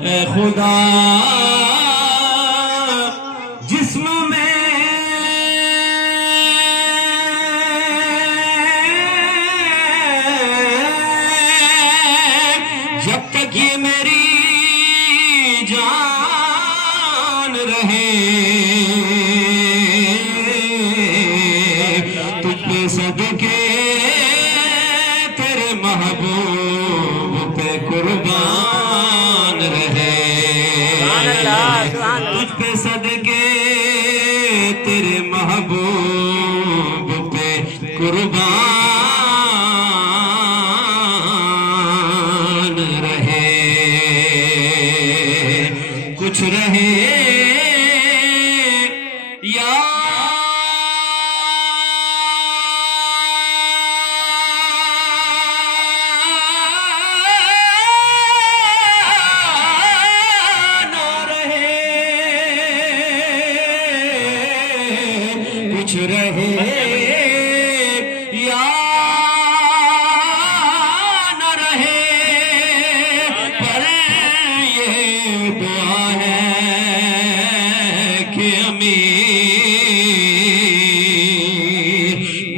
اے خدا جسم میں جب تک یہ میری جان رہے تجھ پہ صدقے تیرے محبوب پہ قربان رہے تجھ پہ صدقے تیرے محبوب پہ قربان رہے کچھ رہے یا کچھ رہے یا نہ رہے پر یہ دعا ہے کہ امیر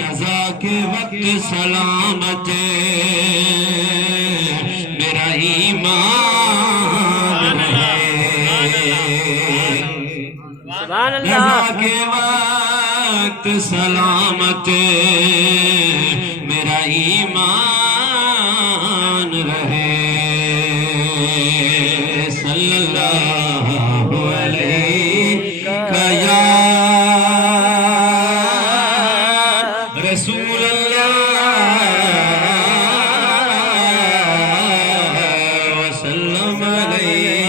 نزا کے وقت سلامت میرا ایمان رہے نزا کے وقت سلامت میرا ایمان رہے صلی اللہ علیہ یا رسول اللہ وسلم علیہ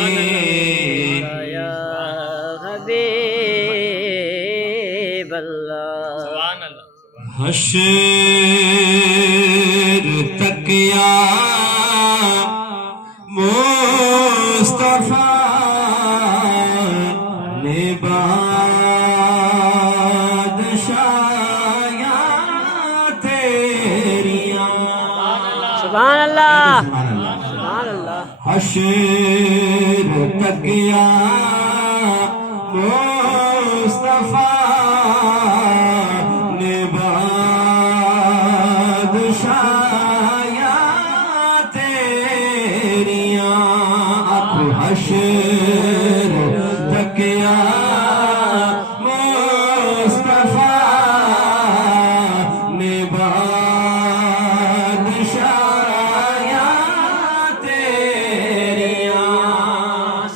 یا حبیب اللہ حشر تک یا مصطفیٰ نے بادشاہیاں تیریاں سبحان اللہ سبحان اللہ حشر تک یا مصطفیٰ حشر تک یا مصطفیٰ نے بادشاہیاں تیریاں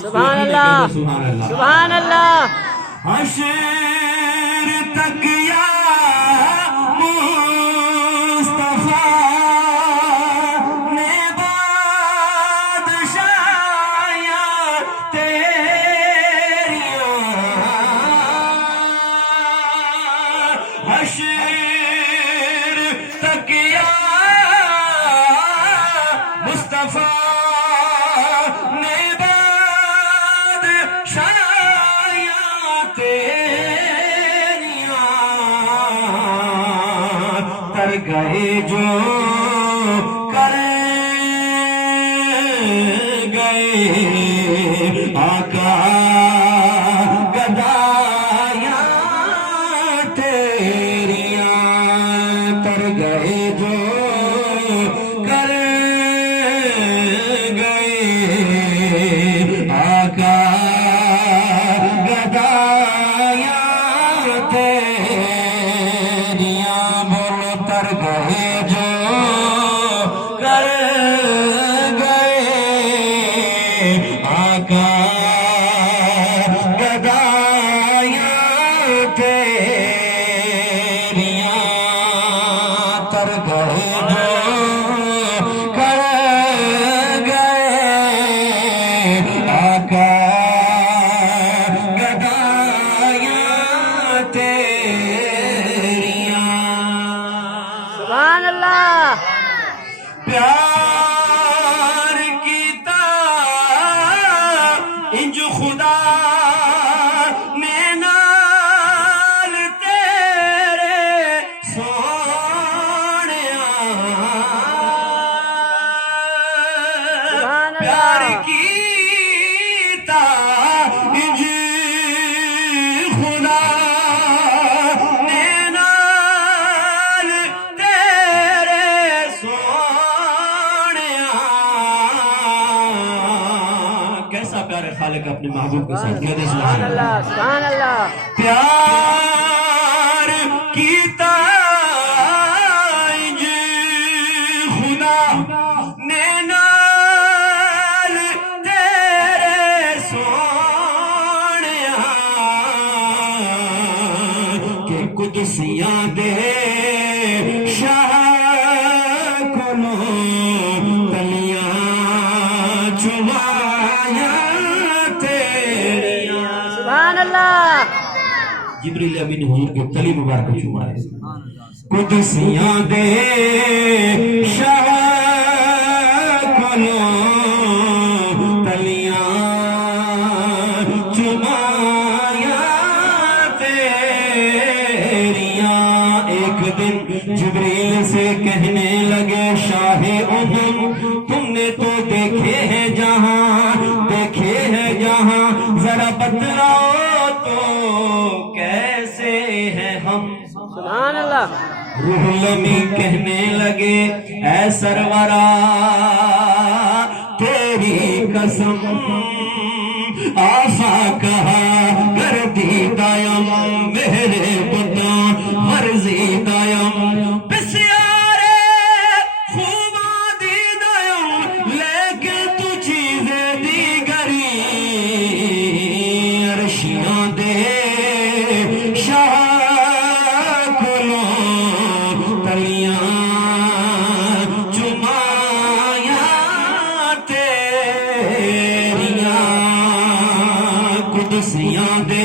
سبحان اللہ سبحان اللہ حشر تک یا حشر تک یا مصطفیٰ نے بادشاہیاں تیریاں تر گئے جو کر گئے آقا پیار کیتا انج خدا نے نال تیرے سونیا پیار کی کیسا پیار ہے خالق اپنے محبوب کے ساتھ. کہہ دے سبحان سبحان اللہ. اللہ سبحان اللہ پیار کیتا جی خدا نے نال تیرے سونیا کہ قدسیاں دے شاہ کولوں تلیاں چمایا تیریاں. سبحان اللہ جبریل امین حضور کے تلی مبارک چوما ہے. قدسیاں دے شاہ کولوں تلیاں چمایا تیریاں. ایک دن جبریل سے کہنے لگے شاہ امم تم نے تو دیکھے ہیں جہاں ذرا بتلاؤ تو کیسے ہیں ہم. سبحان اللہ روح الامی کہنے لگے اے سرورا تیری قسم آفا کہا کر دی دایم میرے بتا مرضی دایم بسیارے خوبا دی دایم لیکن تو چیزیں دیگری عرشیاں دے شاہ کولوں تلیاں چمایا تیریاں. قدسیاں دے